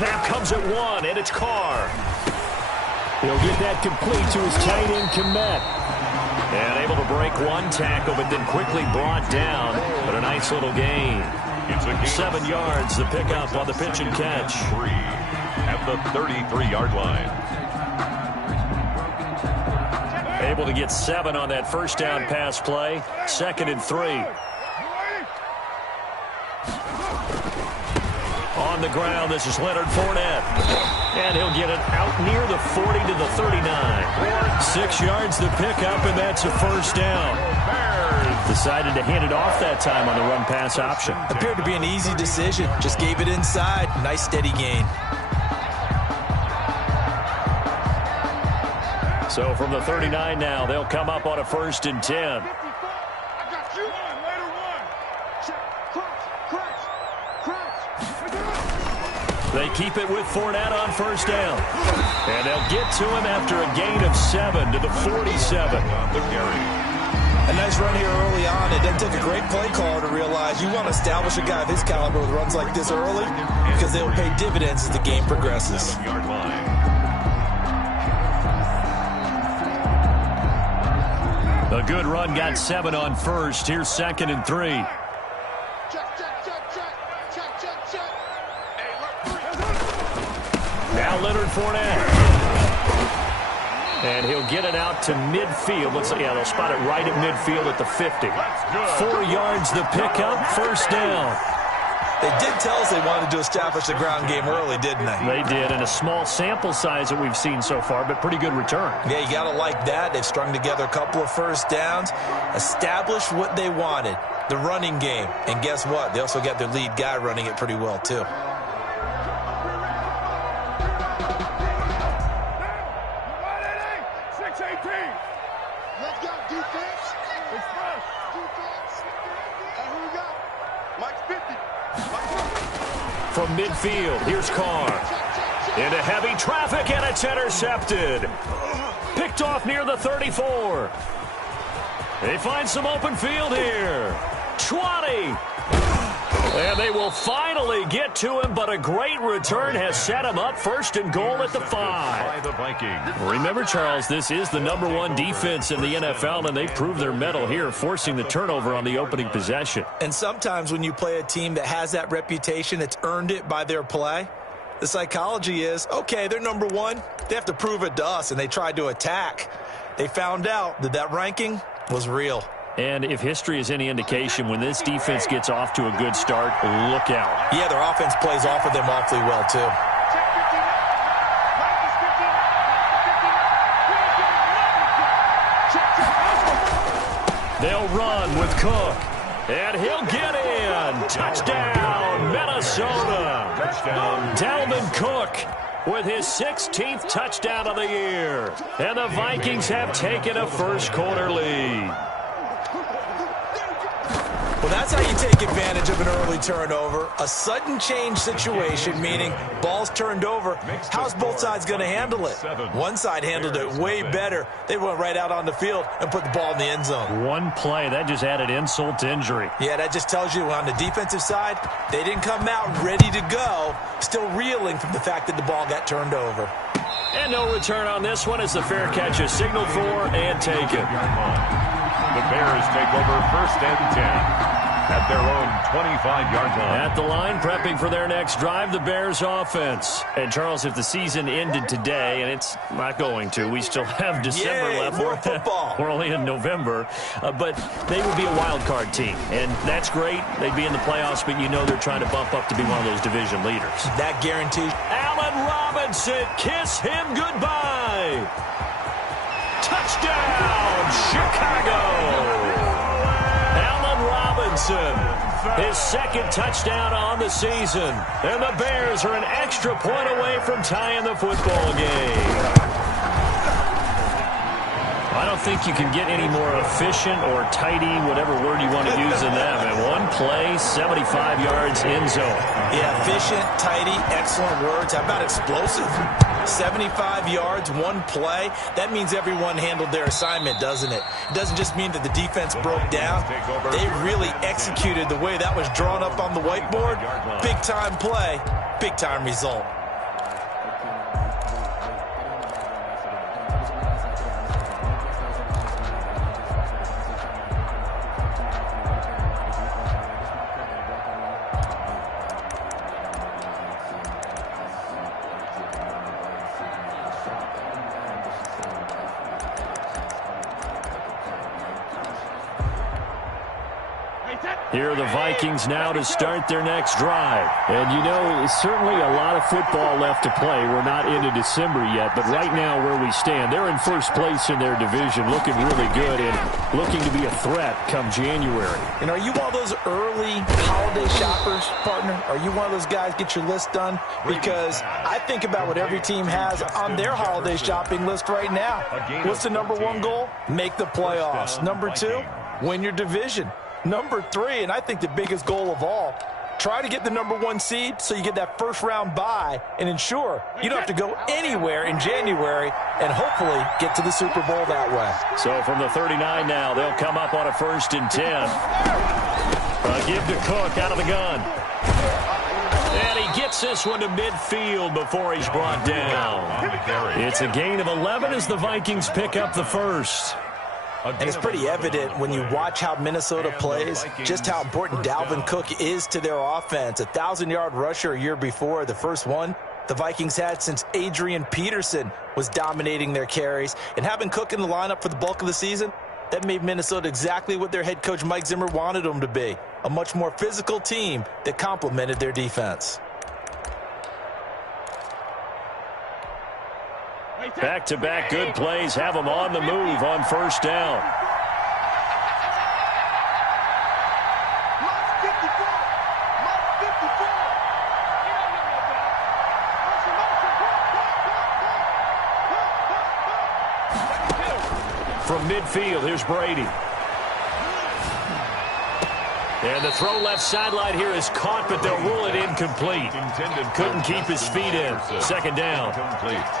snap comes at one, and it's Carr. He'll get that complete to his tight end, Komet. And able to break one tackle, but then quickly brought down. But a nice little gain. 7 yards, the pickup on the pitch and catch. At the 33-yard line. Able to get 7 on that first down pass play. 2nd and 3. On the ground, this is Leonard Fournette. And he'll get it out near the 40 to the 39. 6 yards the pickup, and that's a first down. Decided to hand it off that time on the run-pass option. Appeared to be an easy decision. Just gave it inside. Nice steady gain. So from the 39 now, they'll come up on a 1st and 10. They keep it with Fournette on 1st down. And they'll get to him after a gain of 7 to the 47. A nice run here early on. It doesn't take a great play caller to realize you want to establish a guy of his caliber with runs like this early because they'll pay dividends as the game progresses. A good run got 7 on 1st. Here's 2nd and 3. Now Leonard Fournette. And he'll get it out to midfield. Looks like, yeah, they'll spot it right at midfield at the 50. 4 yards the pickup, 1st down. They did tell us they wanted to establish the ground game early, didn't they? They did, and a small sample size that we've seen so far, but pretty good return. Yeah, you got to like that. They've strung together a couple of 1st downs, established what they wanted, the running game. And guess what? They also got their lead guy running it pretty well, too. From midfield, here's Carr. Into heavy traffic, and it's intercepted. Picked off near the 34. They find some open field here. 20. And they will finally get to him, but a great return has set him up 1st and goal at the 5. Remember, Charles, this is the #1 defense in the NFL, and they proved their mettle here, forcing the turnover on the opening possession. And sometimes when you play a team that has that reputation, it's earned it by their play. The psychology is, okay, they're #1. They have to prove it to us, and they tried to attack. They found out that that ranking was real. And if history is any indication, when this defense gets off to a good start, look out. Yeah, their offense plays off of them awfully well, too. They'll run with Cook. And he'll get in. Touchdown, Minnesota. Touchdown. Dalvin Cook with his 16th touchdown of the year. And the Vikings have taken a first-quarter lead. Well, that's how you take advantage of an early turnover. A sudden change situation, meaning ball's turned over. How's both sides going to handle it? One side handled it way better. They went right out on the field and put the ball in the end zone. One play, that just added insult to injury. Yeah, that just tells you on the defensive side, they didn't come out ready to go, still reeling from the fact that the ball got turned over. And no return on this one as the fair catch is signaled for and taken. The Bears take over 1st and 10 at their own 25-yard line. At the line, prepping for their next drive, the Bears offense. And, Charles, if the season ended today, and it's not going to, we still have December left. More football. We're only in November. But they would be a wild card team. And that's great. They'd be in the playoffs, but you know they're trying to bump up to be one of those division leaders. That guarantees. Allen Robinson, kiss him goodbye. Touchdown, Chicago. Allen Robinson, his 2nd touchdown on the season. And the Bears are an extra point away from tying the football game. I don't think you can get any more efficient or tidy, whatever word you want to use in them. And one play, 75 yards in zone. Yeah, efficient, tidy, excellent words. How about explosive? 75 yards, one play. That means everyone handled their assignment, doesn't it? It doesn't just mean that the defense broke down. They really executed the way that was drawn up on the whiteboard. Big-time play, big-time result. Here are the Vikings now to start their next drive. And, you know, certainly a lot of football left to play. We're not into December yet, but right now where we stand, they're in first place in their division, looking really good and looking to be a threat come January. And are you one of those early holiday shoppers, partner? Are you one of those guys get your list done? Because I think about what every team has on their holiday shopping list right now. What's the number one goal? Make the playoffs. Number two, win your division. Number three, and I think the biggest goal of all, try to get the number one seed so you get that first round bye and ensure you don't have to go anywhere in January and hopefully get to the Super Bowl that way. So from the 39 now, they'll come up on a 1st and 10. A give to Cook out of the gun. And he gets this one to midfield before he's brought down. It's a gain of 11 as the Vikings pick up the first. And it's pretty evident when you watch how Minnesota plays, just how important Dalvin Cook is to their offense. A 1,000-yard rusher a year before, the first one the Vikings had since Adrian Peterson was dominating their carries. And having Cook in the lineup for the bulk of the season, that made Minnesota exactly what their head coach Mike Zimmer wanted them to be, a much more physical team that complemented their defense. Back-to-back good plays have them on the move on first down. From midfield, here's Brady. And the throw left sideline here is caught, but they'll rule it incomplete. Couldn't keep his feet in. Second down.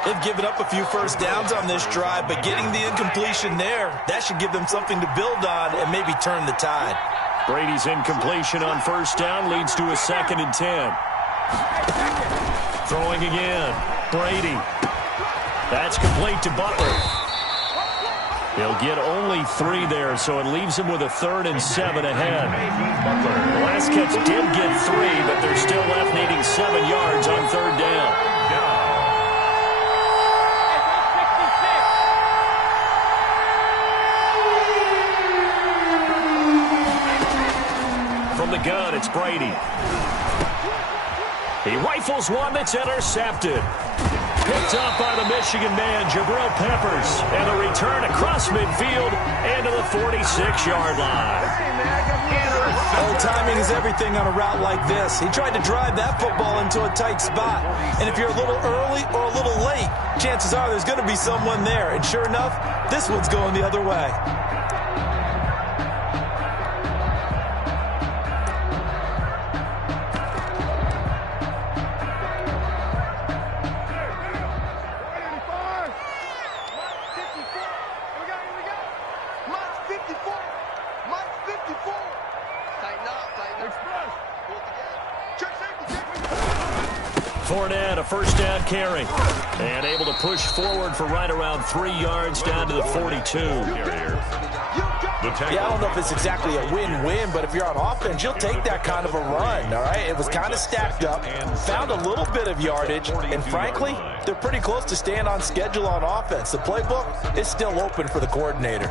They've given up a few first downs on this drive, but getting the incompletion there, that should give them something to build on and maybe turn the tide. Brady's incompletion on first down leads to a 2nd and 10. Throwing again. Brady. That's complete to Butler. He'll get only 3 there, so it leaves him with a 3rd and 7 ahead. The last catch did get 3, but they're still left needing 7 yards on 3rd down. From the gun, it's Brady. He rifles one that's intercepted. Picked up by the Michigan man, Jabril Peppers. And the return across midfield and to the 46-yard line. Oh, timing is everything on a route like this. He tried to drive that football into a tight spot. And if you're a little early or a little late, chances are there's going to be someone there. And sure enough, this one's going the other way. Fournette, a first down carry. And able to push forward for right around 3 yards down to the 42. Yeah, I don't know if it's exactly a win-win, but if you're on offense, you'll take that kind of a run, all right? It was kind of stacked up, found a little bit of yardage, and frankly, they're pretty close to staying on schedule on offense. The playbook is still open for the coordinator.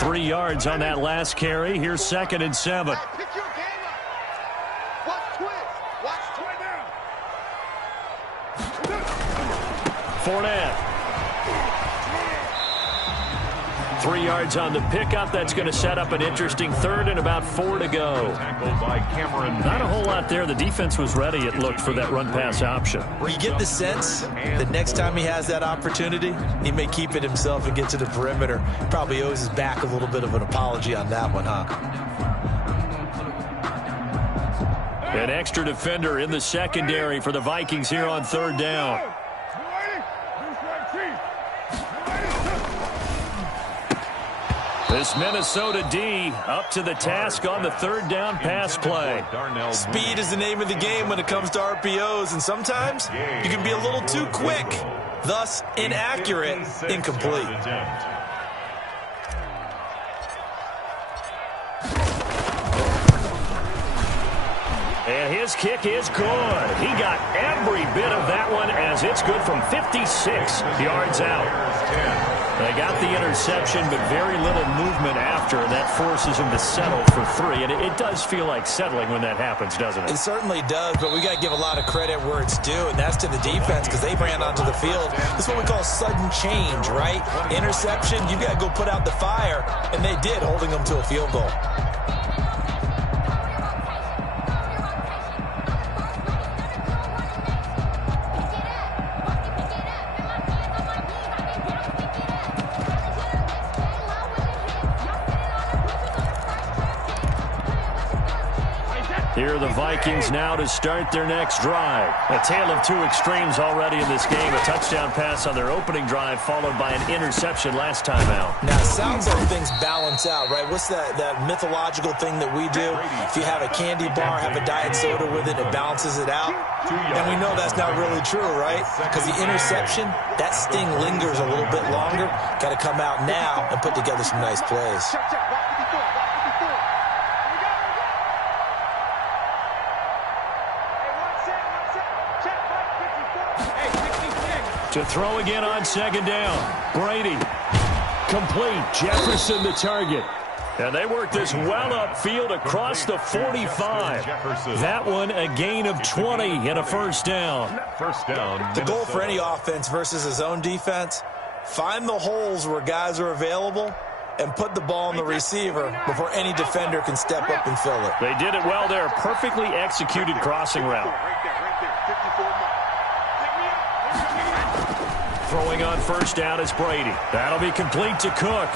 3 yards on that last carry. Here's 2nd and 7. Fournette. 3 yards on the pickup. That's going to set up an interesting 3rd and about 4 to go. Not a whole lot there. The defense was ready, it looked, for that run-pass option. Well, you get the sense that next time he has that opportunity, he may keep it himself and get to the perimeter. Probably owes his back a little bit of an apology on that one, huh? An extra defender in the secondary for the Vikings here on 3rd down. This Minnesota D up to the task on the 3rd down pass play. Speed is the name of the game when it comes to RPOs, and sometimes you can be a little too quick, thus inaccurate, incomplete. And And his kick is good. He got every bit of that one as it's good from 56 yards out. They got the interception, but very little movement after, and that forces him to settle for 3. And it does feel like settling when that happens, doesn't it? It certainly does, but we got to give a lot of credit where it's due, and that's to the defense because they ran onto the field. This is what we call sudden change, right? Interception, you got to go put out the fire, and they did, holding them to a field goal. Here are the Vikings now to start their next drive. A tale of two extremes already in this game. A touchdown pass on their opening drive followed by an interception last time out. Now, it sounds like things balance out, right? What's that mythological thing that we do? If you have a candy bar, have a diet soda with it, it balances it out. And we know that's not really true, right? Because the interception, that sting lingers a little bit longer. Got to come out now and put together some nice plays. To throw again on second down. Brady. Complete. Jefferson the target. And they work this well upfield across the 45. That one a gain of 20 and a first down. The goal for any offense versus a zone defense, find the holes where guys are available and put the ball on the receiver before any defender can step up and fill it. They did it well there. Perfectly executed crossing route. Throwing on first down is Brady. That'll be complete to Cook.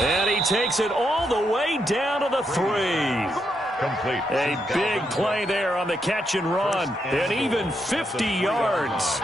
And he takes it all the way down to the 3. Complete. A big play there on the catch and run. And even 50 yards.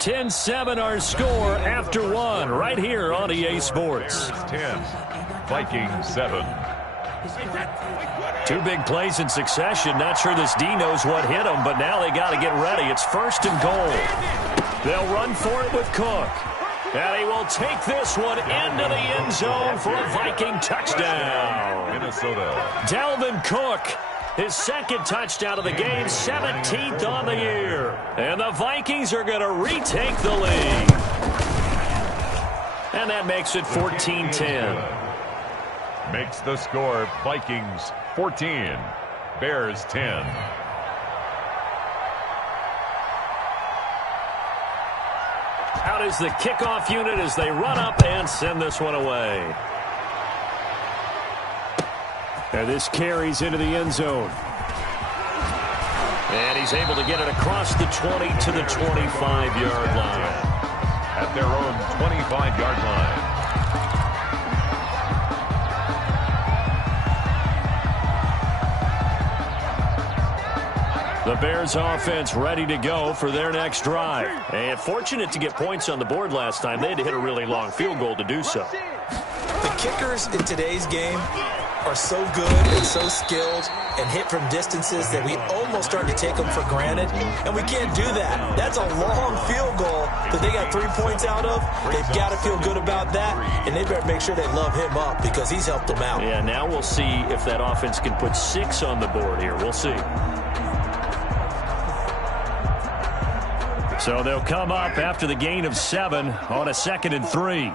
$10-7 our score after 1 right here on EA Sports. 10, Vikings 7. 2 big plays in succession. Not sure this D knows what hit him, but now they got to get ready. It's first and goal. They'll run for it with Cook. And he will take this one into the end zone for a Viking touchdown. Minnesota. Dalvin Cook. His second touchdown of the game, 17th on the year. And the Vikings are going to retake the lead. And that makes it 14-10. Makes the score Vikings 14, Bears 10. Out is the kickoff unit as they run up and send this one away. And this carries into the end zone. And he's able to get it across the 20 to the 25-yard line. At their own 25-yard line. The Bears offense ready to go for their next drive. And fortunate to get points on the board last time. They had to hit a really long field goal to do so. The kickers in today's game are so good and so skilled and hit from distances that we almost start to take them for granted, and we can't do that. That's a long field goal that they got 3 points out of. They've got to feel good about that, and they better make sure they love him up because he's helped them out. Yeah, now we'll see if that offense can put 6 on the board here. We'll see. So they'll come up after the gain of 7 on a 2nd and 3.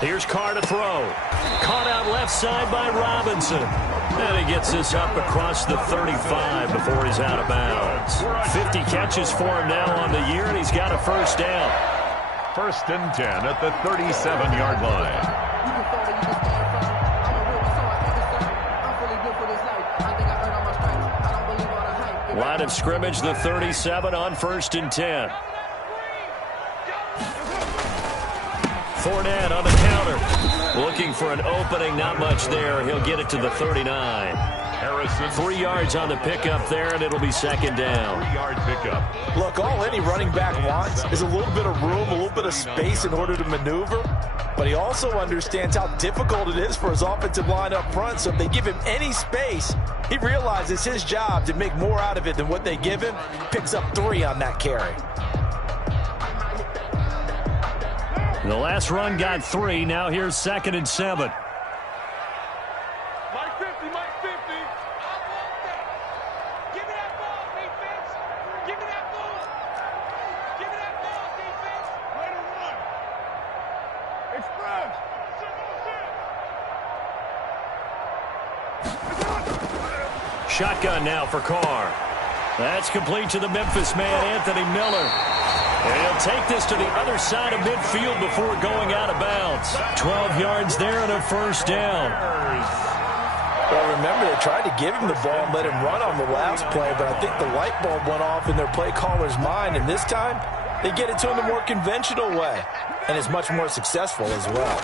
Here's Carr to throw. Caught out left side by Robinson. And he gets this up across the 35 before he's out of bounds. 50 catches for him now on the year, and he's got a first down. First and 10 at the 37-yard line. Line of scrimmage, the 37 on first and 10. Fournette on the counter. Looking for an opening, not much there. He'll get it to the 39. 3 yards on the pickup there, and it'll be second down. 3-yard pickup. Look, all any running back wants is a little bit of room, a little bit of space in order to maneuver. But he also understands how difficult it is for his offensive line up front. So if they give him any space, he realizes his job to make more out of it than what they give him. Picks up 3 on that carry. The last run got 3. Now here's 2nd and 7. Shotgun now for Carr. That's complete to the Memphis man, Anthony Miller. And he'll take this to the other side of midfield before going out of bounds. 12 yards there and a first down. Well, remember, they tried to give him the ball and let him run on the last play, but I think the light bulb went off in their play caller's mind, and this time they get it to him the more conventional way, and it's much more successful as well.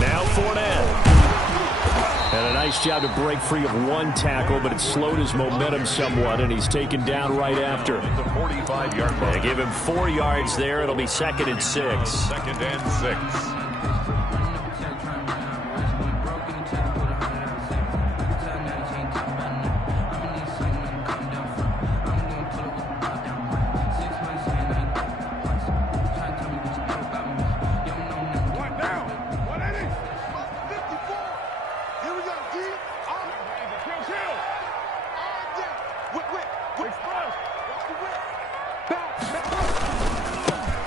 Now Fournette. And a nice job to break free of 1 tackle, but it slowed his momentum somewhat, and he's taken down right after. The 45-yard line. They give him 4 yards there. It'll be 2nd and 6. 2nd and 6.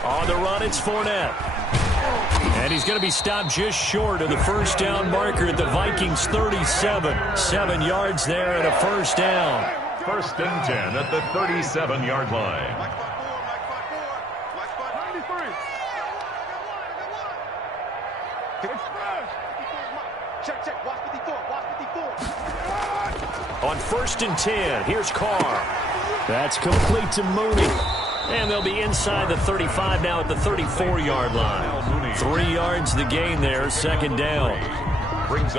On the run, it's Fournette. And he's going to be stopped just short of the first down marker at the Vikings 37. 7 yards there and a first down. 1st and 10 at the 37-yard line. On 1st and 10, here's Carr. That's complete to Mooney. And they'll be inside the 35 now at the 34-yard line. 3 yards the gain there, 2nd down.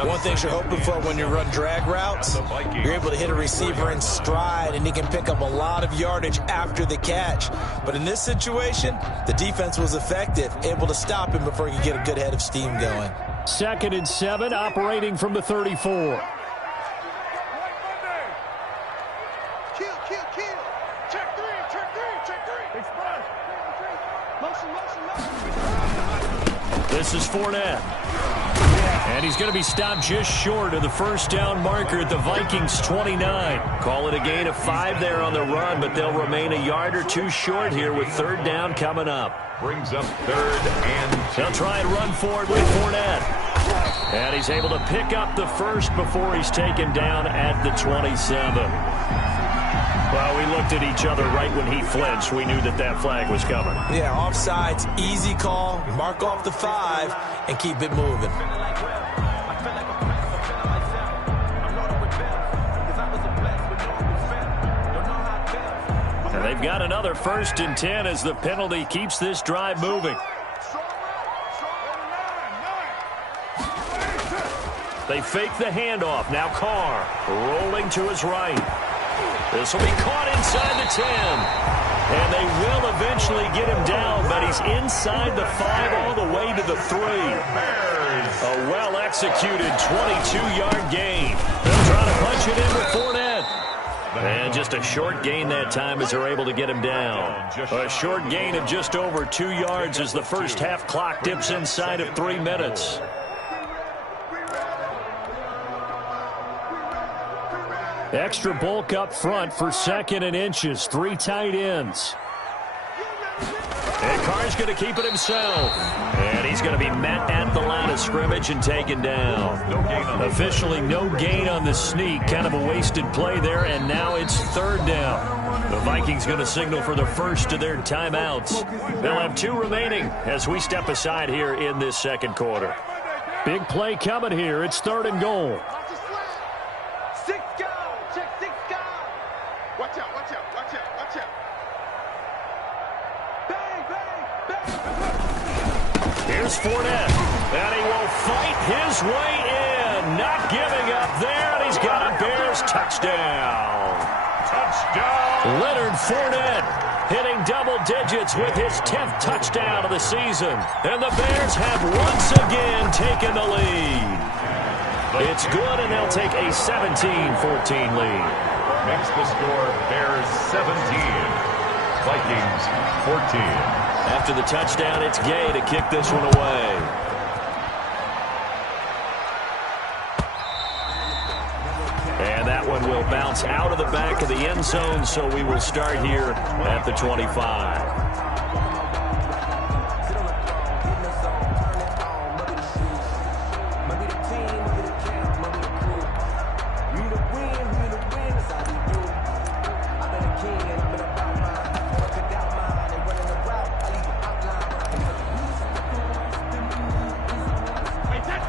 One thing you're hoping for when you run drag routes, you're able to hit a receiver in stride, and he can pick up a lot of yardage after the catch. But in this situation, the defense was effective, able to stop him before he could get a good head of steam going. 2nd and 7, operating from the 34. This is Fournette. And he's going to be stopped just short of the first down marker at the Vikings 29. Call it a gain of 5 there on the run, but they'll remain a yard or 2 short here with 3rd down coming up. Brings up 3rd and 2. They'll try and run for it with Fournette. And he's able to pick up the first before he's taken down at the 27. Well, we looked at each other right when he flinched. We knew that that flag was coming. Yeah, offsides, easy call. Mark off the 5 and keep it moving. And they've got another 1st and 10 as the penalty keeps this drive moving. They fake the handoff. Now Carr rolling to his right. This will be caught inside the 10. And they will eventually get him down, but he's inside the 5 all the way to the 3. A well-executed 22-yard gain. They'll try to punch it in with Fournette. And just a short gain that time as they're able to get him down. A short gain of just over 2 yards as the first half clock dips inside of 3 minutes. Extra bulk up front for 2nd and inches. 3 tight ends. And Carr's going to keep it himself. And he's going to be met at the line of scrimmage and taken down. Officially no gain on the sneak. Kind of a wasted play there, and now it's 3rd down. The Vikings going to signal for the first of their timeouts. They'll have 2 remaining as we step aside here in this 2nd quarter. Big play coming here. It's 3rd and goal. Here's Fournette, and he will fight his way in. Not giving up there, and he's got a Bears touchdown. Touchdown. Leonard Fournette hitting double digits with his 10th touchdown of the season. And the Bears have once again taken the lead. It's good, and they'll take a 17-14 lead. Makes the score Bears 17, Vikings 14. After the touchdown, it's Gay to kick this one away. And that one will bounce out of the back of the end zone, so we will start here at the 25.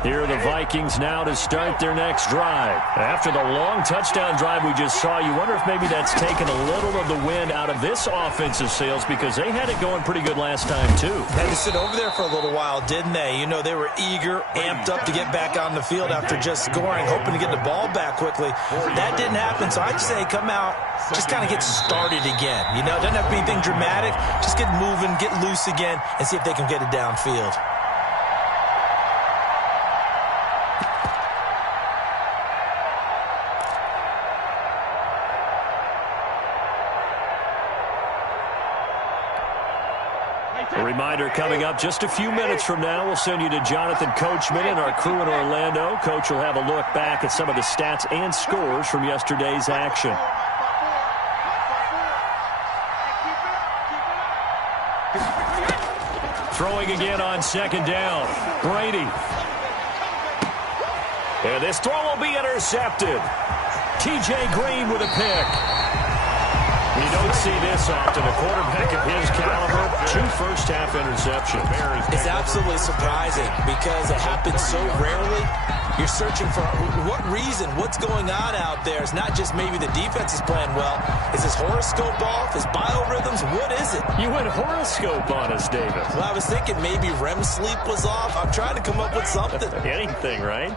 Here are the Vikings now to start their next drive. After the long touchdown drive we just saw, you wonder if maybe that's taken a little of the wind out of this offensive sails, because they had it going pretty good last time, too. Had to sit over there for a little while, didn't they? You know, they were eager, amped up to get back on the field after just scoring, hoping to get the ball back quickly. That didn't happen, so I'd say come out, just kind of get started again. You know, it doesn't have to be anything dramatic. Just get moving, get loose again, and see if they can get it downfield. A reminder coming up just a few minutes from now, we'll send you to Jonathan Coachman and our crew in Orlando. Coach will have a look back at some of the stats and scores from yesterday's action. Throwing again on second down. Brady. And this throw will be intercepted. T.J. Green with a pick. You don't see this often. A quarterback of his caliber, 2 first-half interceptions. It's absolutely surprising because it happens so rarely. You're searching for what reason, what's going on out there. It's not just maybe the defense is playing well. Is his horoscope off? His biorhythms? What is it? You went horoscope on us, David. Well, I was thinking maybe REM sleep was off. I'm trying to come up with something. Anything, right?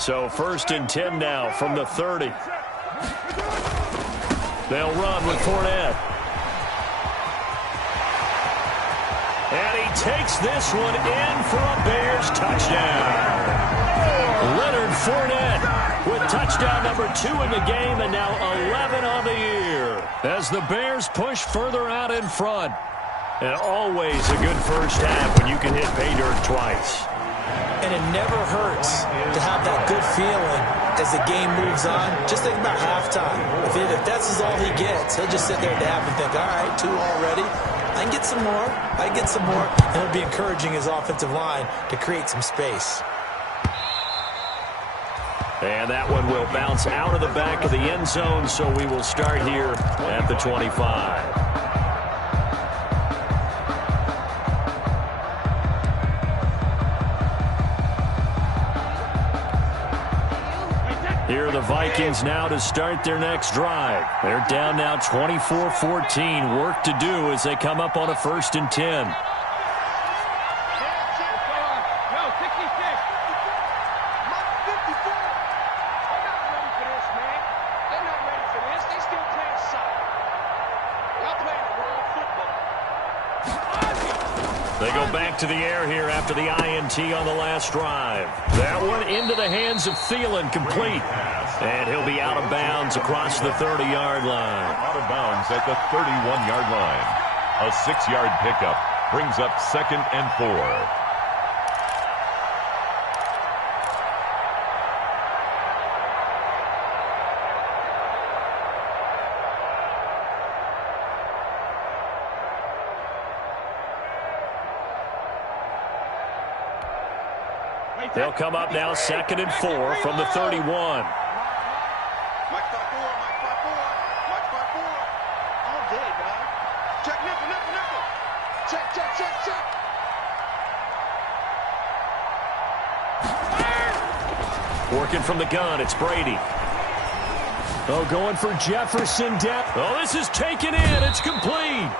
So 1st and 10 now from the 30. They'll run with Fournette. And he takes this one in for a Bears touchdown. Leonard Fournette with touchdown number 2 in the game, and now 11 on the year as the Bears push further out in front. And always a good first half when you can hit pay dirt twice. And it never hurts to have that good feeling as the game moves on. Just think about halftime. If that's all he gets, he'll just sit there at the half and think, all right, 2 already. I can get some more. I can get some more. And he'll be encouraging his offensive line to create some space. And that one will bounce out of the back of the end zone, so we will start here at the 25. Here are the Vikings now to start their next drive. They're down now 24-14. Work to do as they come up on a 1st and 10. They go back to the air here after the INT on the last drive. That one into the hands of Thielen, complete. And he'll be out of bounds across the 30-yard line. Out of bounds at the 31-yard line. A 6-yard pickup brings up 2nd and 4. They'll come up now 2nd and 4 from the 31. All day, dog. Check nickel. Check. Working from the gun, it's Brady. Oh, going for Jefferson. Oh, this is taken in. It's complete.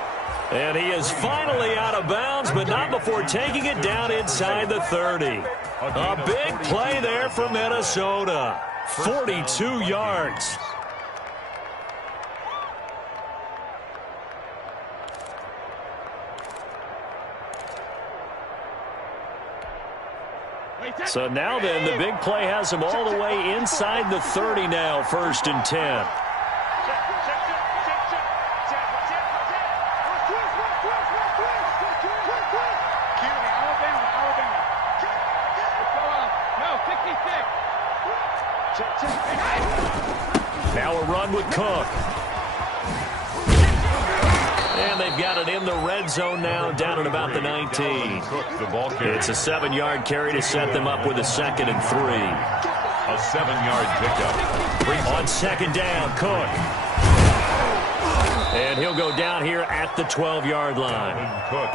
And he is finally out of bounds, but not before taking it down inside the 30. A big play there for Minnesota. 42 yards. So now then, the big play has them all the way inside the 30 now, 1st and 10. Now a run with Cook. And they've got it in the red zone now, down at about the 19. It's a 7-yard carry to set them up with a 2nd and 3. A 7-yard pickup. On 2nd down, Cook. And he'll go down here at the 12-yard line.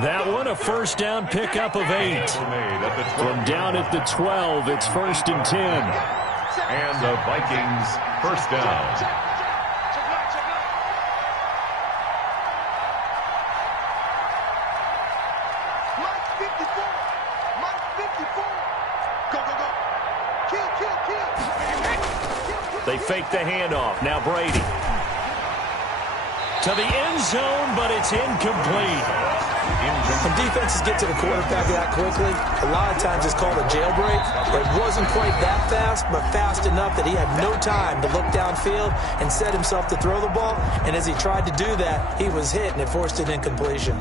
That one, a 1st down pickup of 8. From down at the 12, it's 1st and 10. And the Vikings 1st down. They fake the handoff. Now Brady. To the end zone, but it's incomplete. When defenses get to the quarterback that quickly, a lot of times it's called a jailbreak. It wasn't quite that fast, but fast enough that he had no time to look downfield and set himself to throw the ball. And as he tried to do that, he was hit, and it forced an incompletion.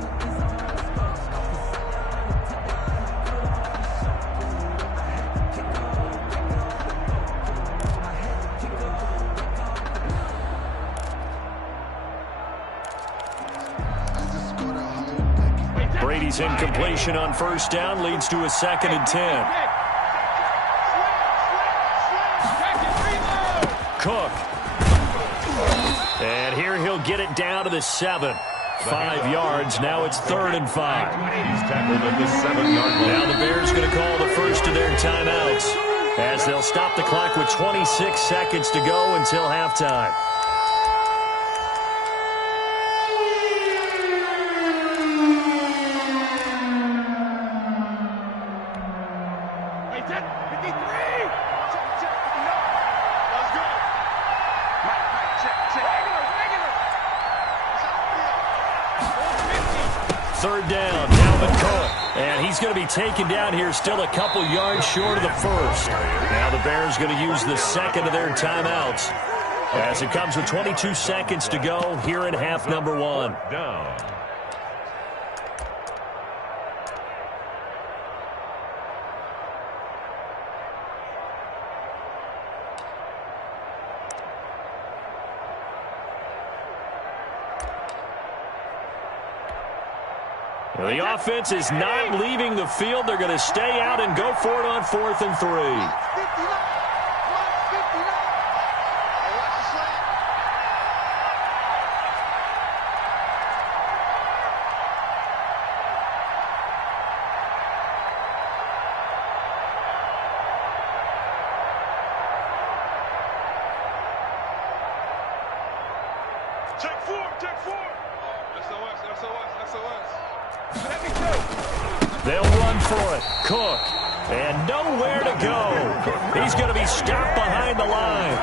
Brady's incompletion on 1st down leads to a 2nd and 10. Cook. And here he'll get it down to the 7. 5 yards. Now it's 3rd and 5. He's tackled at the 7-yard line. Now the Bears going to call the first of their timeouts as they'll stop the clock with 26 seconds to go until halftime. He's going to be taken down here, still a couple yards short of the 1st. Now the Bears going to use the 2nd of their timeouts as it comes with 22 seconds to go here in half number 1. Down. The offense is not leaving the field. They're going to stay out and go for it on 4th and 3. They'll run for it. Cook. And nowhere to go. He's going to be stopped behind the line.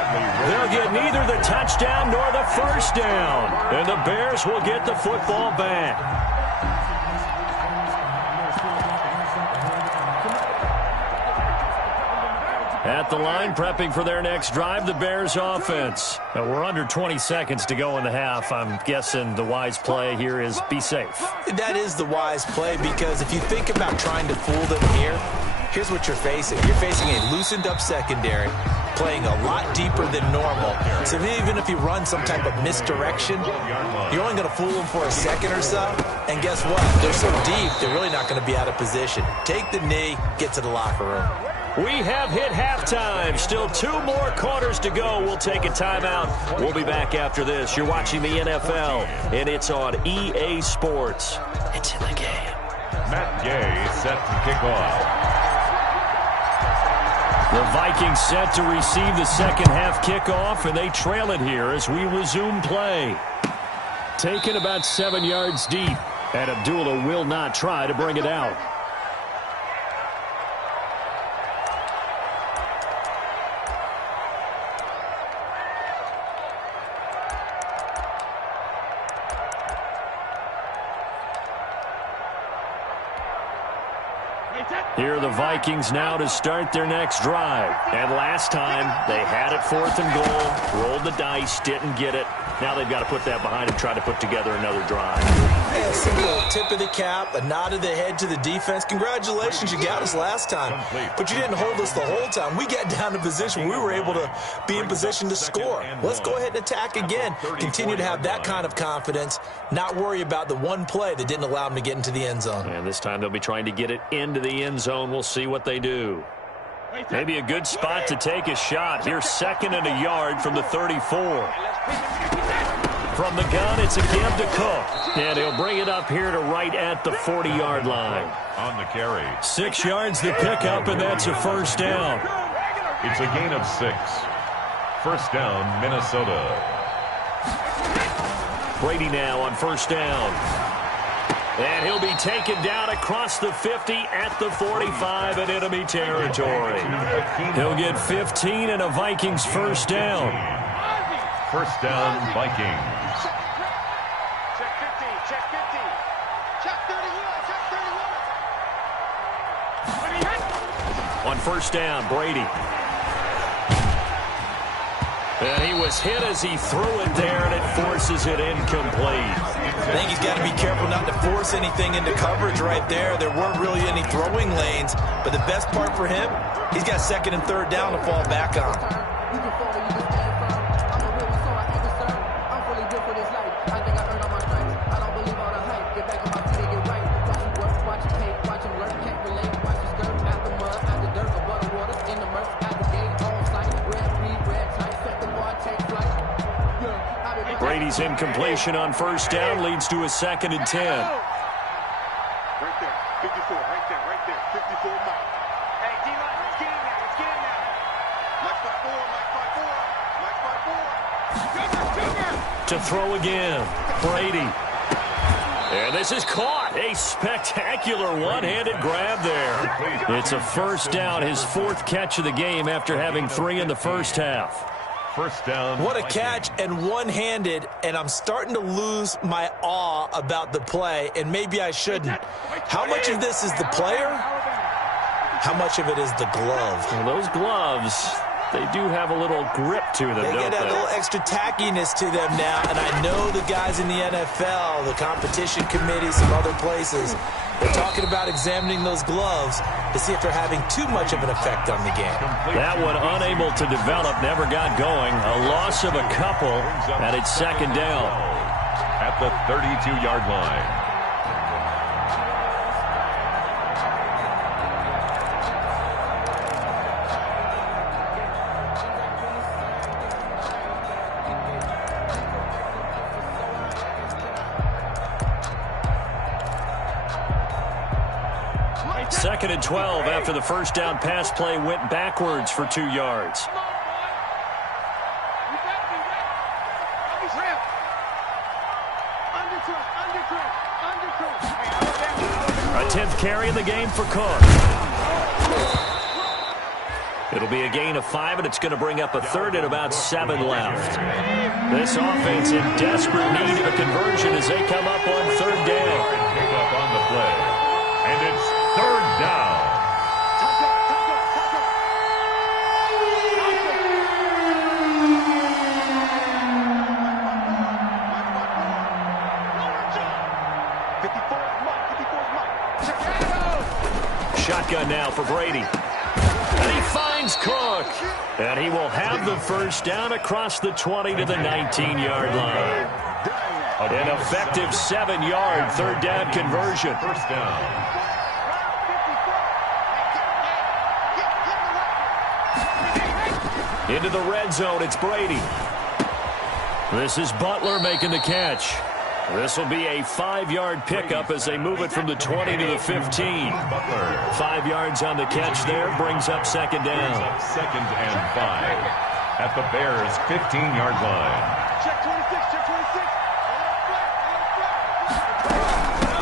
They'll get neither the touchdown nor the 1st down. And the Bears will get the football back. At the line, prepping for their next drive, the Bears offense. We're under 20 seconds to go in the half. I'm guessing the wise play here is be safe. That is the wise play, because if you think about trying to fool them here, here's what you're facing. You're facing a loosened up secondary, playing a lot deeper than normal. So even if you run some type of misdirection, you're only going to fool them for a second or so. And guess what? They're so deep, they're really not going to be out of position. Take the knee, get to the locker room. We have hit halftime. Still 2 more quarters to go. We'll take a timeout. We'll be back after this. You're watching the NFL, and it's on EA Sports. It's in the game. Matt Gay set to kick off. The Vikings set to receive the second half kickoff, and they trail it here as we resume play. Taken about 7 yards deep, and Abdullah will not try to bring it out. Here are the Vikings now to start their next drive. And last time, they had it 4th and goal, rolled the dice, didn't get it. Now they've got to put that behind and try to put together another drive. Yeah, a simple tip of the cap, a nod of the head to the defense. Congratulations, you got us last time. But you didn't hold us the whole time. We got down to position. We were able to be in position to score. Let's go ahead and attack again. Continue to have that kind of confidence, not worry about the one play that didn't allow them to get into the end zone. And this time they'll be trying to get it into the end zone. We'll see what they do. Maybe a good spot to take a shot. Here's 2nd and a yard from the 34. From the gun, it's a give to Cook. And he'll bring it up here to right at the 40-yard line. On the carry. 6 yards the pickup, and that's a first down. It's a gain of 6. First down, Minnesota. Brady now on first down. And he'll be taken down across the 50 at the 45 in enemy territory. He'll get 15 and a Vikings first down. First down, Vikings. Check 50, check 50. Check 31, check 31. On first down, Brady. And he was hit as he threw it there, and it forces it incomplete. I think he's got to be careful not to force anything into coverage right there. There weren't really any throwing lanes, but the best part for him, he's got 2nd and 3rd down to fall back on. Brady's incompletion on first down leads to a 2nd and 10. Right there, 54, right there, 54 mark. Hey, D-line, let's get in there, let's get in there. Mike 5-4, Mike 5-4. To throw again, Brady. And this is caught. A spectacular one-handed grab there. It's a first down, his 4th catch of the game after having 3 in the first half. First down. What a catch, and one-handed, and I'm starting to lose my awe about the play, and maybe I shouldn't. How much of this is the player? How much of it is the glove? Well, those gloves, they do have a little grip to them, They don't get that little extra tackiness to them now, and I know the guys in the NFL, the competition committee, some other places, they're talking about examining those gloves to see if they're having too much of an effect on the game. That one unable to develop, never got going. A loss of a couple, and it's 2nd down. At the 32-yard line. Second and 12 after the first down pass play went backwards for 2 yards. A 10th carry in the game for Cook. It'll be a gain of 5, and it's going to bring up a 3rd and about 7 left. This offense in desperate need of a conversion as they come up on 3rd down. Pick up on the play. And it's 3rd down. Shotgun now for Brady. And he finds Cook. And he will have the first down across the 20 to the 19-yard line. An effective 7-yard 3rd down conversion. First down. Into the red zone, it's Brady. This is Butler making the catch. This will be a 5-yard pickup as they move it from the 20 to the 15. Butler. 5 yards on the catch there, brings up 2nd down. Brings up 2nd and 5 at the Bears' 15-yard line. Check 26, check 26.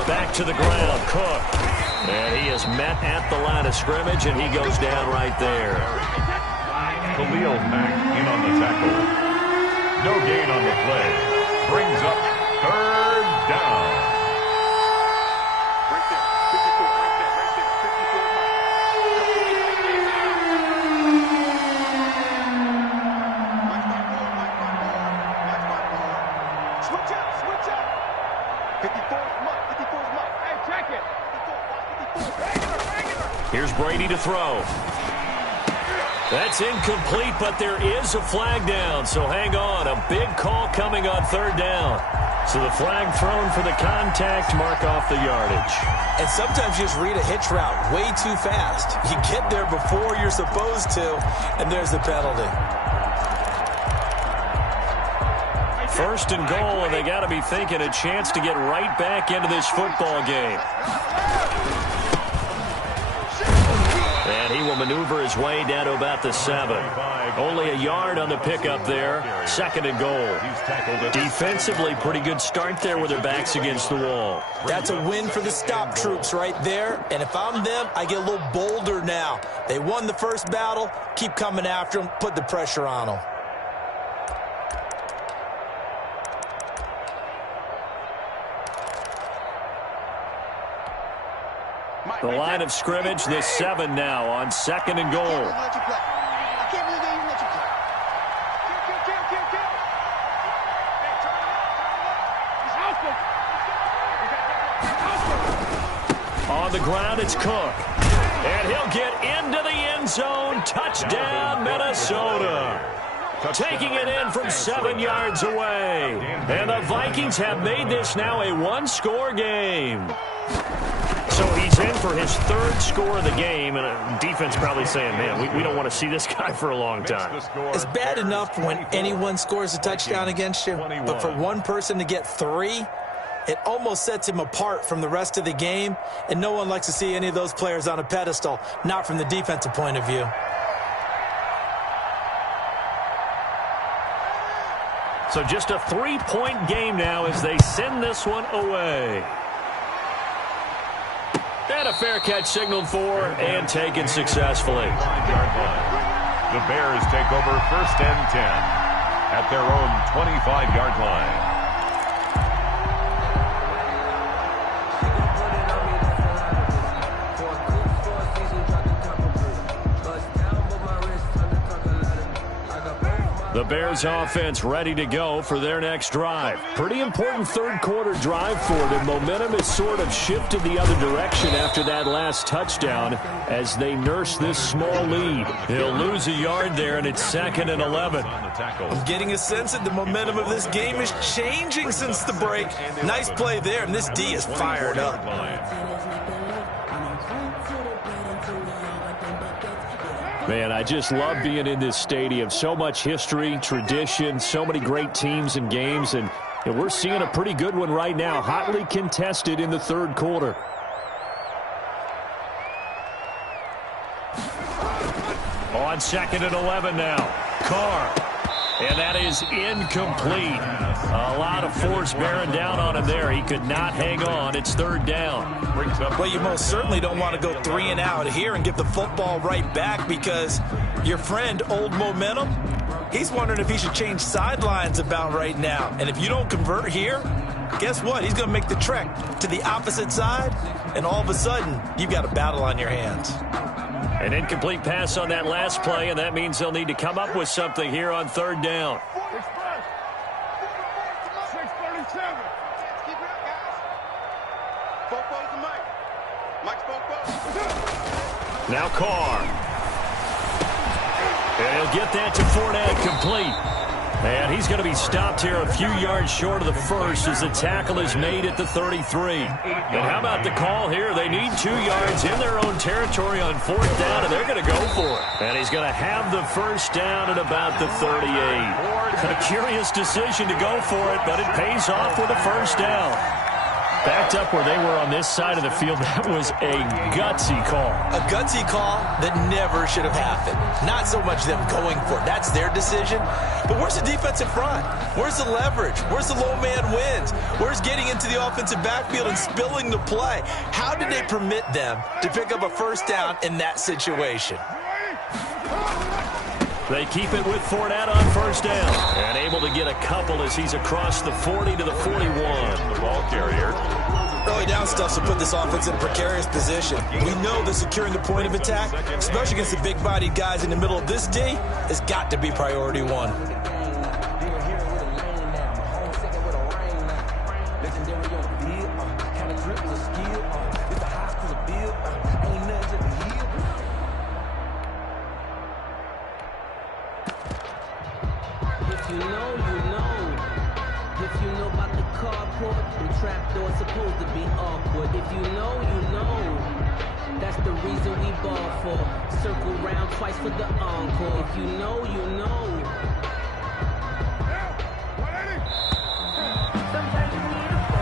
Back to the ground, Cook. And he is met at the line of scrimmage, and he goes down right there. Khalil Mack in on the tackle. No gain on the play. Brings up 3rd down. Right there, 54, right there, 54 mark. Here's Brady to throw. That's incomplete, but there is a flag down, so hang on. A big call coming on third down. So the flag thrown for the contact, mark off the yardage. And sometimes you just read a hitch route way too fast. You get there before you're supposed to, and there's the penalty. First and goal, and they got to be thinking a chance to get right back into this football game. And he will maneuver his way down to about the 7. Only a yard on the pickup there. Second and goal. Defensively, pretty good start there with their backs against the wall. That's a win for the stop troops right there. And if I'm them, I get a little bolder now. They won the first battle. Keep coming after them. Put the pressure on them. The line of scrimmage, the 7 now on second and goal. On the ground, it's Cook. And he'll get into the end zone. Touchdown, Minnesota. Taking it in from 7 yards away. And the Vikings have made this now a one-score game. So he's in for his third score of the game, and defense probably saying, man, we don't want to see this guy for a long time. It's bad enough when anyone scores a touchdown against you, but for one person to get 3, it almost sets him apart from the rest of the game, and no one likes to see any of those players on a pedestal, not from the defensive point of view. So just a 3-point game now as they send this one away. And a fair catch signaled for and taken successfully. The Bears take over first and 10 at their own 25-yard line. The Bears offense ready to go for their next drive. Pretty important third quarter drive for them. Momentum has sort of shifted the other direction after that last touchdown as they nurse this small lead. They'll lose a yard there, and it's 2nd and 11. I'm getting a sense that the momentum of this game is changing since the break. Nice play there, and this D is fired up. Man, I just love being in this stadium. So much history, tradition, so many great teams and games, and we're seeing a pretty good one right now, hotly contested in the third quarter. On 2nd and 11 now. Carr. And that is incomplete. A lot of force bearing down on him there. He could not hang on. It's third down. Well, you most certainly don't want to go 3 and out here and give the football right back because your friend, Old Momentum, he's wondering if he should change sidelines about right now. And if you don't convert here, guess what? He's going to make the trek to the opposite side, and all of a sudden, you've got a battle on your hands. An incomplete pass on that last play, and that means they'll need to come up with something here on third down. Now Carr. And he'll get that to Fournette complete. And he's going to be stopped here a few yards short of the first as the tackle is made at the 33. And how about the call here? They need 2 yards in their own territory on 4th down, and they're going to go for it. And he's going to have the first down at about the 38. A curious decision to go for it, but it pays off with a first down. Backed up where they were on this side of the field, that was a gutsy call. A gutsy call that never should have happened. Not so much them going for it. That's their decision. But where's the defensive front? Where's the leverage? Where's the low man wins? Where's getting into the offensive backfield and spilling the play? How did they permit them to pick up a first down in that situation? They keep it with Fournette on first down. And able to get a couple as he's across the 40 to the 41. The ball carrier. Early down stuff to put this offense in a precarious position. We know that securing the point of attack, especially against the big-bodied guys in the middle of this D, has got to be priority 1. If you know, you know. If you know about the carport, the trapdoor's supposed to be awkward. If you know, you know. That's the reason we ball for. Circle round twice for the encore. If you know, you know.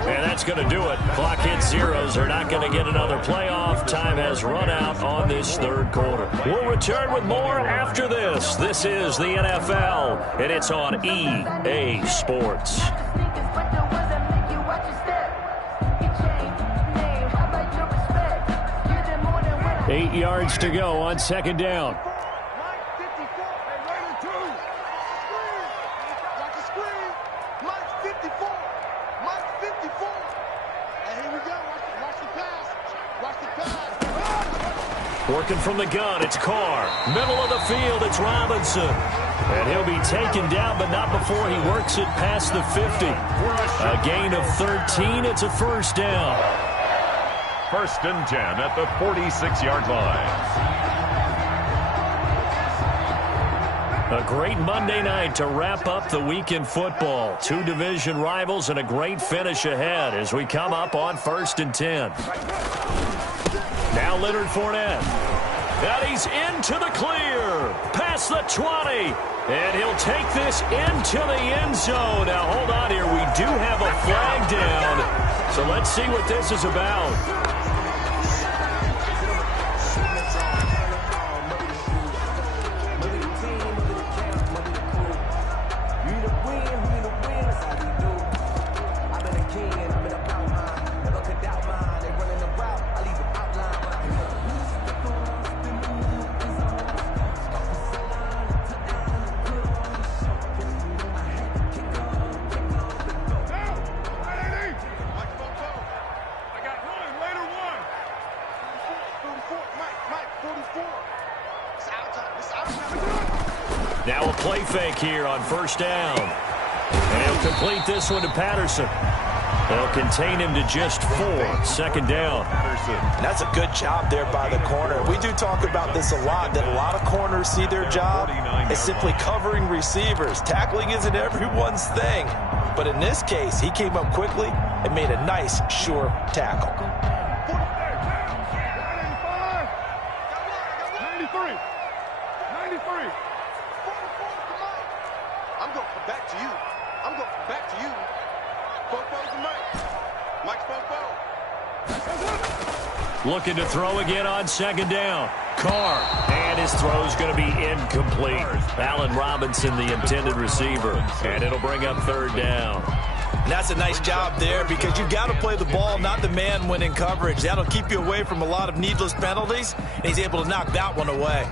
And that's going to do it. Clock hits zeros. They're not going to get another playoff. Time has run out on this third quarter. We'll return with more after this. This is the NFL, and it's on EA Sports. 8 yards to go on second down. Working from the gun, it's Carr. Middle of the field, it's Robinson. And he'll be taken down, but not before he works it past the 50. A gain of 13, it's a first down. 1st and 10 at the 46-yard line. A great Monday night to wrap up the week in football. 2 division rivals and a great finish ahead as we come up on 1st and 10. Now Leonard Fournette. And he's into the clear. Past the 20. And he'll take this into the end zone. Now hold on here. We do have a flag down. So let's see what this is about. Now a play fake here on first down. And he'll complete this one to Patterson. They'll contain him to just 4. 2nd down. And that's a good job there by the corner. We do talk about this a lot, that a lot of corners see their job as simply covering receivers. Tackling isn't everyone's thing. But in this case, he came up quickly and made a nice, sure tackle. 93. I'm going to come back to you. I'm going to come back to you. Fofo's the Mike. Mike's Fofo. Looking to throw again on 2nd down. Carr. And his throw's going to be incomplete. Allen Robinson, the intended receiver. And it'll bring up 3rd down. And that's a nice job there because you've got to play the ball, not the man when in coverage. That'll keep you away from a lot of needless penalties. And he's able to knock that one away.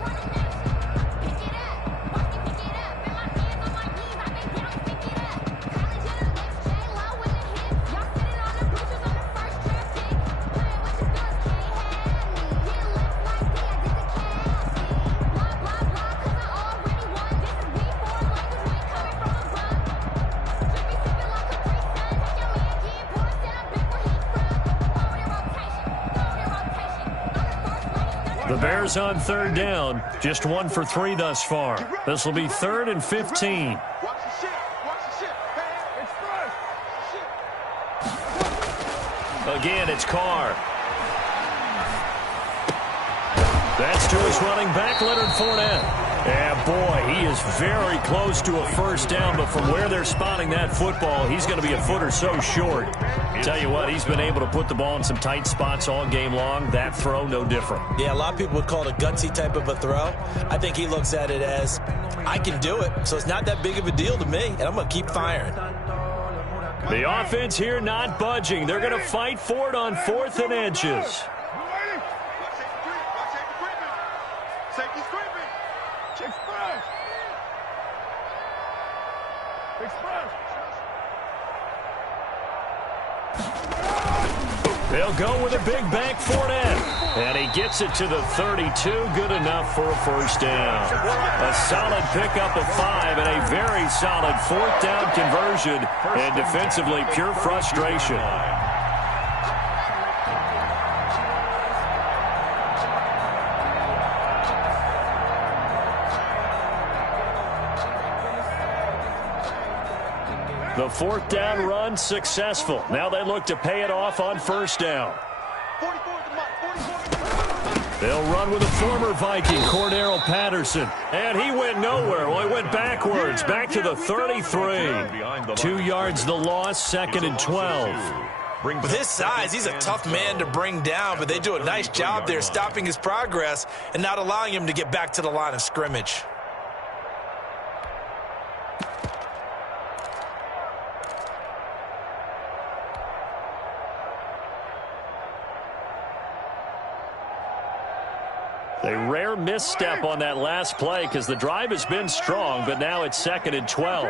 The Bears on 3rd down. Just 1 for 3 thus far. This will be 3rd and 15. Watch the shit. Watch the shit. Hey, it's fresh. Again, it's Carr. That's to his running back, Leonard Fournette. And boy, he is very close to a first down, but from where they're spotting that football, he's going to be a foot or so short. Tell you what, he's been able to put the ball in some tight spots all game long. That throw, no different. Yeah, a lot of people would call it a gutsy type of a throw. I think he looks at it as, I can do it, so it's not that big of a deal to me, and I'm going to keep firing. The offense here not budging. They're going to fight for it on 4th and inches. Safety sweeping. Express. They'll go with a big back Fournette. And he gets it to the 32, good enough for a first down. A solid pickup of 5 and a very solid 4th down conversion. And defensively, pure frustration. The 4th down run successful. Now they look to pay it off on first down. They'll run with a former Viking, Cordero Patterson. And he went nowhere. Well, he went backwards, back to the 33. 2 yards the loss, 2nd and 12. With his size, he's a tough man to bring down, but they do a nice job there stopping his progress and not allowing him to get back to the line of scrimmage. A rare misstep on that last play because the drive has been strong, but now it's 2nd and 12.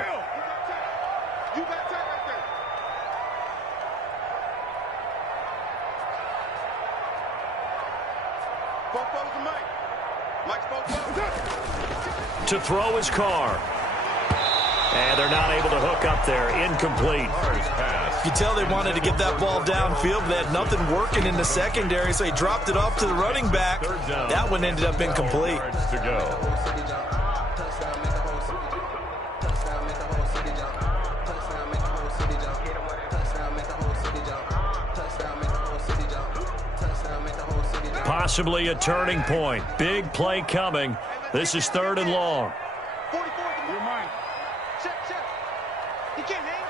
To throw his car. And they're not able to hook up there. Incomplete. You tell they wanted to get that ball downfield, but they had nothing working in the secondary, so he dropped it off to the running back. That one ended up incomplete. Possibly a turning point. Big play coming. This is 3rd and long. He can't hang.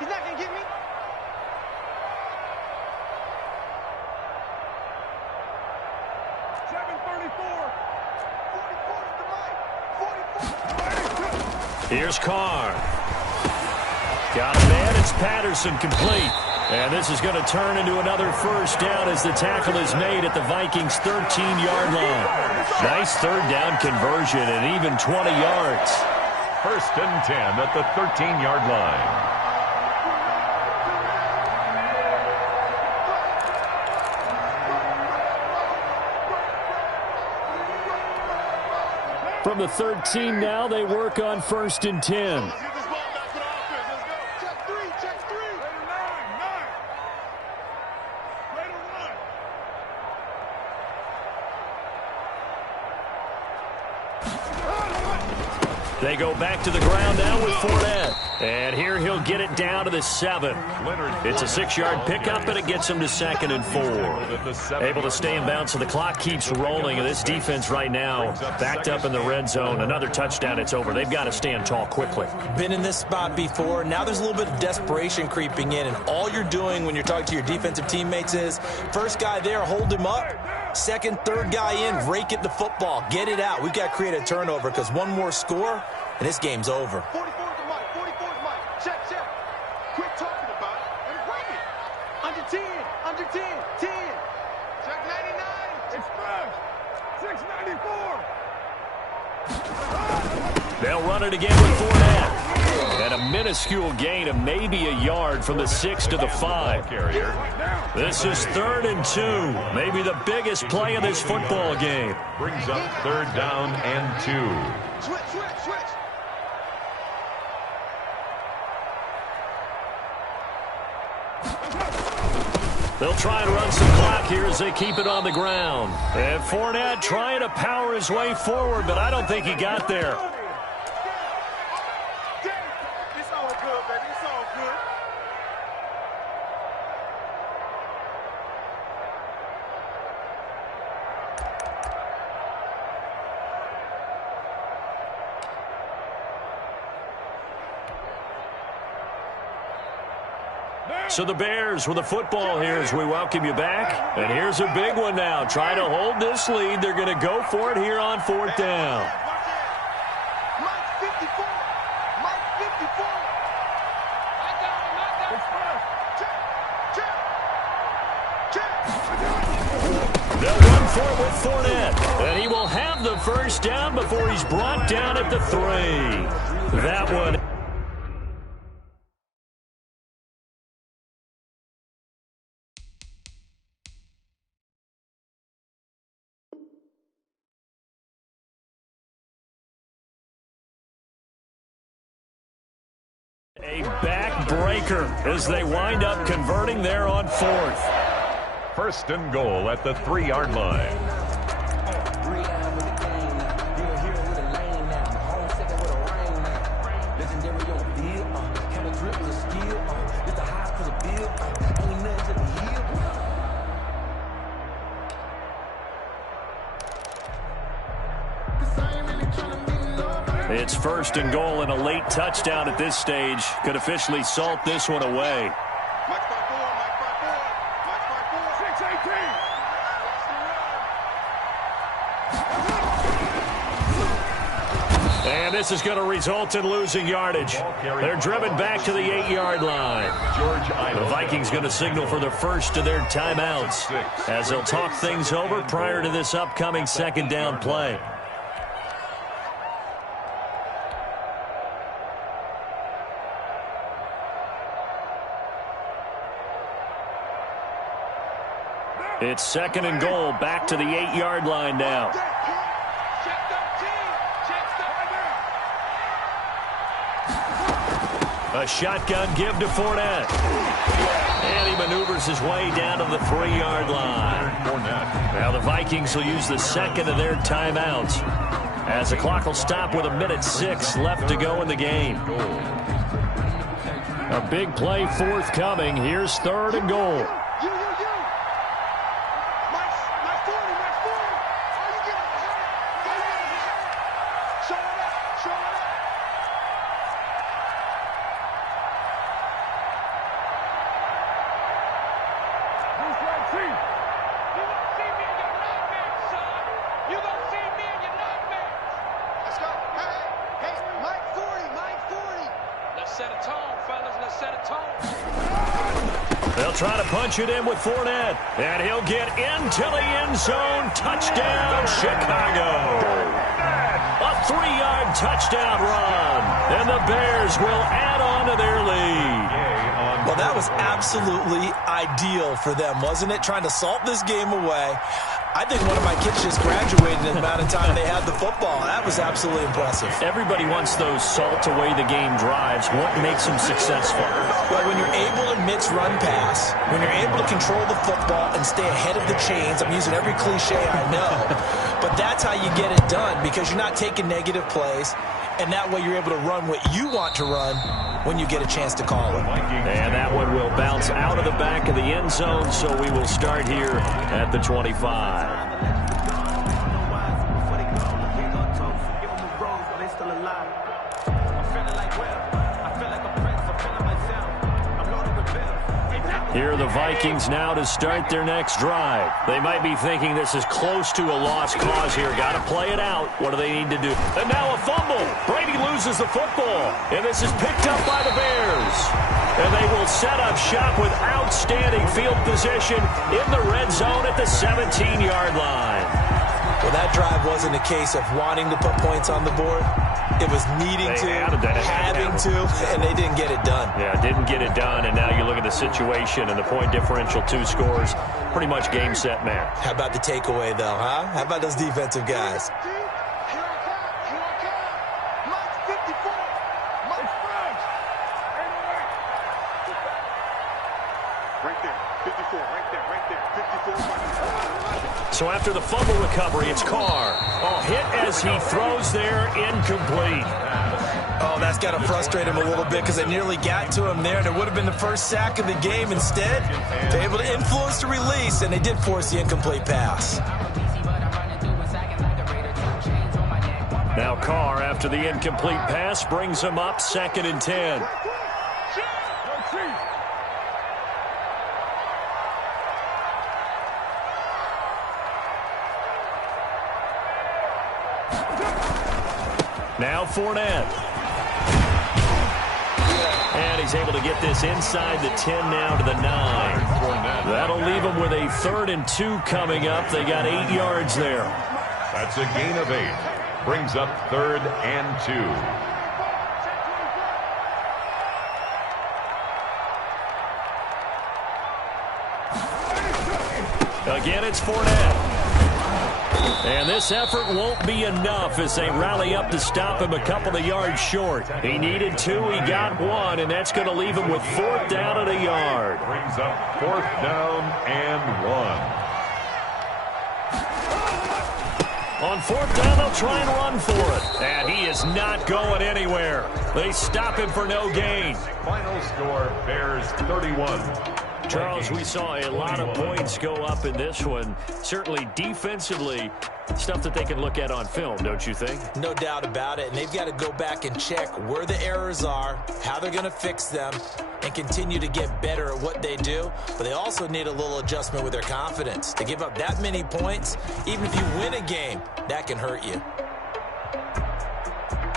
He's not going to get me. Here's Carr. Got a man. It's Patterson complete. And this is going to turn into another first down as the tackle is made at the Vikings' 13-yard line. Nice 3rd down conversion and even 20 yards. 1st and 10 at the 13-yard line. From the 13 now, they work on 1st and 10. They go back to the ground now with Fournette. And here he'll get it down to the 7. It's a 6-yard pickup, and it gets him to 2nd and 4. Able to stay in bounds, so the clock keeps rolling. And this defense right now backed up in the red zone. Another touchdown, it's over. They've got to stand tall quickly. Been in this spot before. Now there's a little bit of desperation creeping in. And all you're doing when you're talking to your defensive teammates is, first guy there, hold him up. 2nd, 3rd guy in, rake it the football. Get it out. We've got to create a turnover because one more score, and this game's over. 44 is the mic. 44 is mic. Check, check. Quit talking about it and bring it. Under 10. Under 10. 10. Check 99. Express. 694. They'll run it again with Fournette. And a minuscule gain of maybe a yard from the 6 to the 5. This is 3rd and 2. Maybe the biggest play of this football game. Brings up 3rd down and 2. Switch, switch, switch. They'll try and run some clock here as they keep it on the ground. And Fournette trying to power his way forward, but I don't think he got there. It's all good, baby. It's all good. So the Bears with the football here as we welcome you back. And here's a big one now. Trying to hold this lead. They're going to go for it here on 4th down. Mike 54. Mike 54. I got him. Check. Check. Check. They'll run for it with Fournette. And he will have the first down before he's brought down at the 3. That one. A backbreaker as they wind up converting there on 4th. First and goal at the 3-yard line. It's first and goal, and a late touchdown at this stage could officially salt this one away. And this is going to result in losing yardage. They're driven back to the 8-yard line. The Vikings going to signal for the first of their timeouts as they'll talk things over prior to this upcoming second down play. It's second and goal, back to the 8-yard line now. A shotgun give to Fournette. And he maneuvers his way down to the 3-yard line. Now the Vikings will use the second of their timeouts as the clock will stop with 1:06 left to go in the game. A big play forthcoming. Here's third and goal. They'll try to punch it in with Fournette, and he'll get into the end zone. Touchdown, Chicago. A 3-yard touchdown run, and the Bears will add on to their lead. Well, that was absolutely ideal for them, wasn't it? Trying to salt this game away. I think one of my kids just graduated in the amount of time they had the football. That was absolutely impressive. Everybody wants those salt away the game drives. What makes them successful? Well, when you're able to mix run pass, when you're able to control the football and stay ahead of the chains, I'm using every cliche I know, but that's how you get it done because you're not taking negative plays, and that way you're able to run what you want to run when you get a chance to call it. And that one will bounce out of the back of the end zone, so we will start here at the 25. Here are the Vikings now to start their next drive. They might be thinking this is close to a lost cause here. Got to play it out. What do they need to do? And now a fumble. Brady loses the football. And this is picked up by the Bears. And they will set up shop with outstanding field position in the red zone at the 17-yard line. Well, that drive wasn't a case of wanting to put points on the board. It was needing to, having to, and they didn't get it done. Yeah, didn't get it done, and now you look at the situation and the point differential, 2 scores, pretty much game, set, match. How about the takeaway, though, huh? How about those defensive guys? So after the fumble recovery, it's Carr. Hit as he throws there, incomplete. Oh, that's got to frustrate him a little bit because they nearly got to him there, and it would have been the first sack of the game. Instead, they're able to influence the release, and they did force the incomplete pass. Now Carr, after the incomplete pass, brings him up 2nd and 10. Now Fournette. And he's able to get this inside the 10 now to the 9. That'll leave him with a 3rd and 2 coming up. They got 8 yards there. That's a gain of 8. Brings up 3rd and 2. Again, it's Fournette. And this effort won't be enough as they rally up to stop him a couple of yards short. He needed 2, he got 1, and that's going to leave him with 4th down and a yard. Brings up 4th down and 1. On 4th down, they'll try and run for it. And he is not going anywhere. They stop him for no gain. Final score, Bears 31. Charles, we saw a lot of points go up in this one. Certainly defensively, stuff that they can look at on film, don't you think? No doubt about it. And they've got to go back and check where the errors are, how they're going to fix them, and continue to get better at what they do. But they also need a little adjustment with their confidence. To give up that many points, even if you win a game, that can hurt you.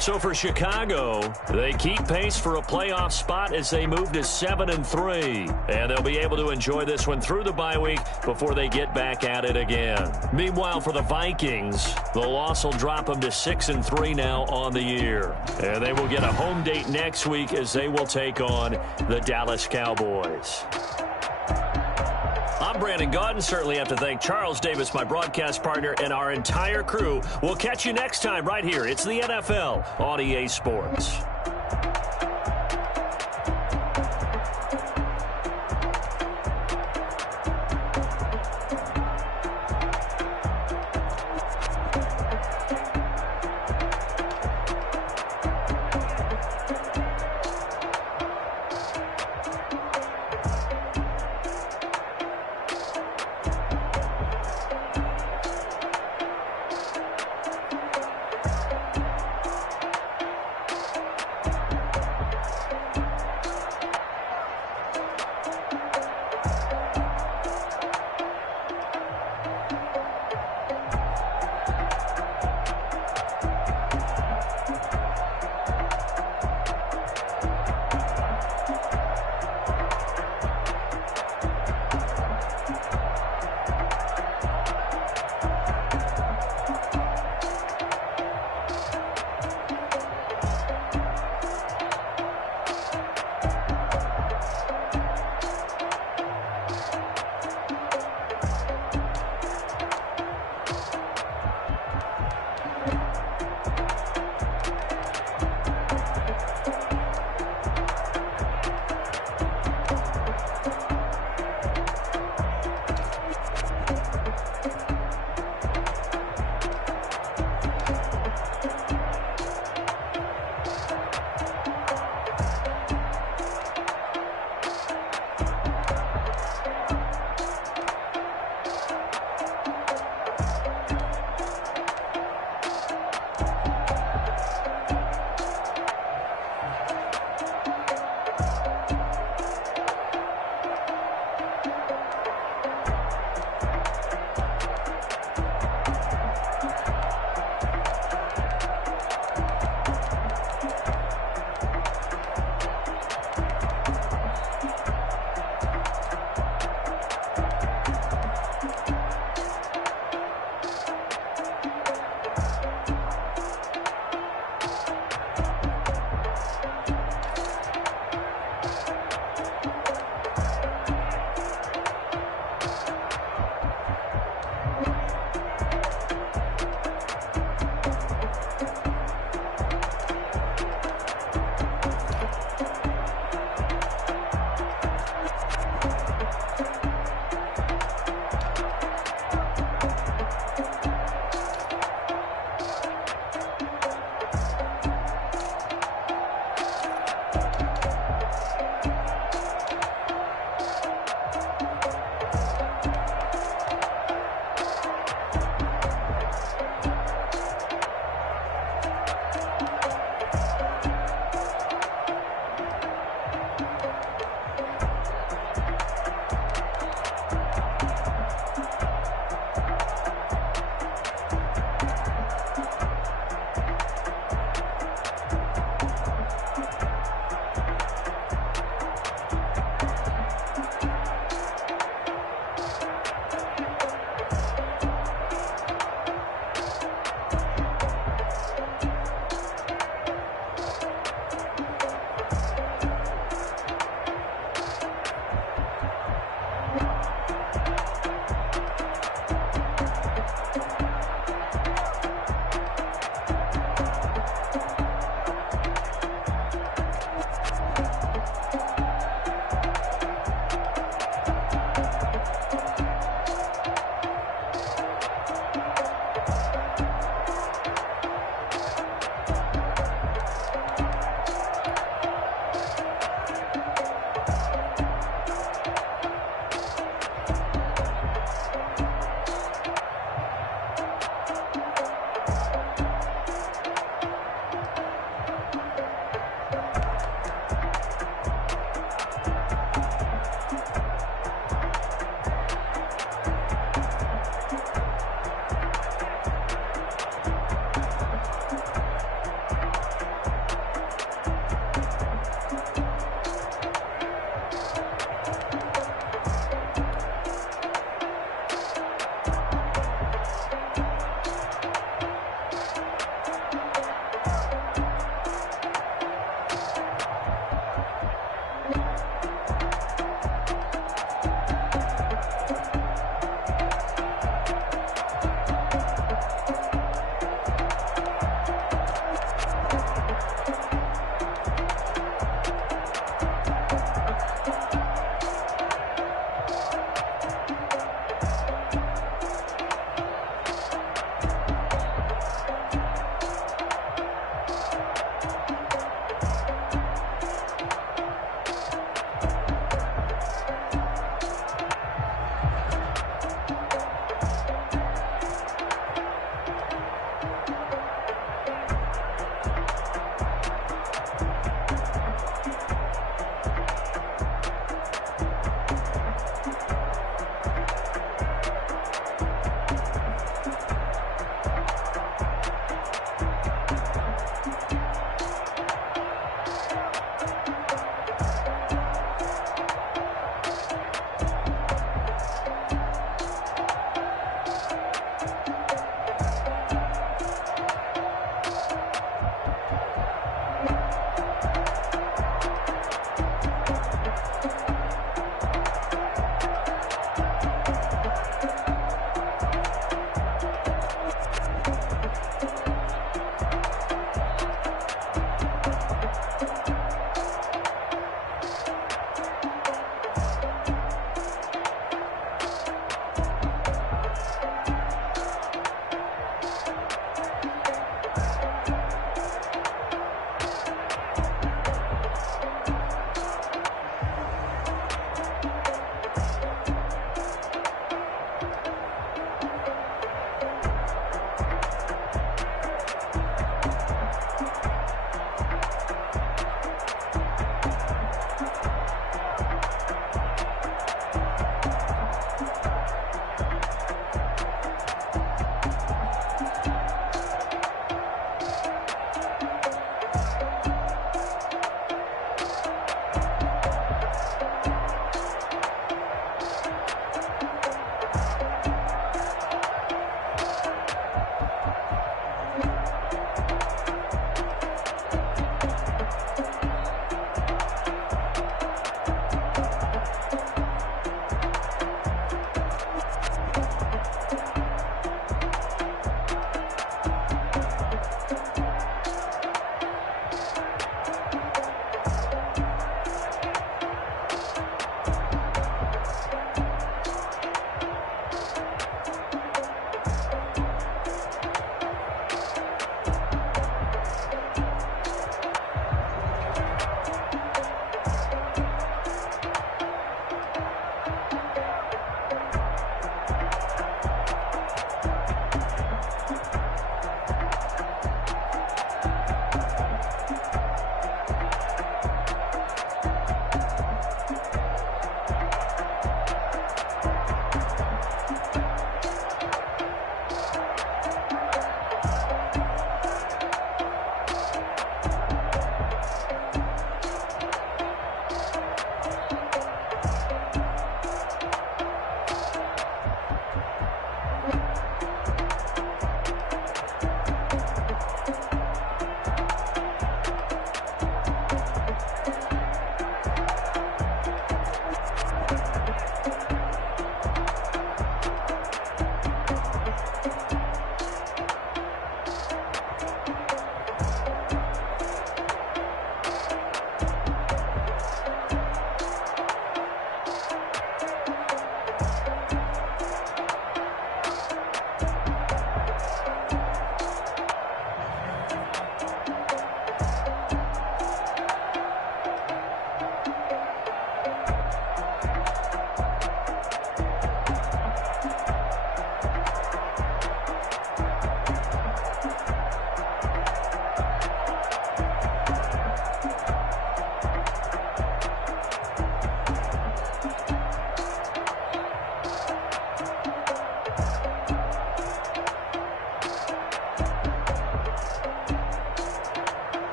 So for Chicago, they keep pace for a playoff spot as they move to 7-3. And they'll be able to enjoy this one through the bye week before they get back at it again. Meanwhile, for the Vikings, the loss will drop them to 6-3 now on the year. And they will get a home date next week as they will take on the Dallas Cowboys. I'm Brandon Gaudin. Certainly have to thank Charles Davis, my broadcast partner, and our entire crew. We'll catch you next time right here. It's the NFL on EA Sports.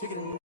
Take it.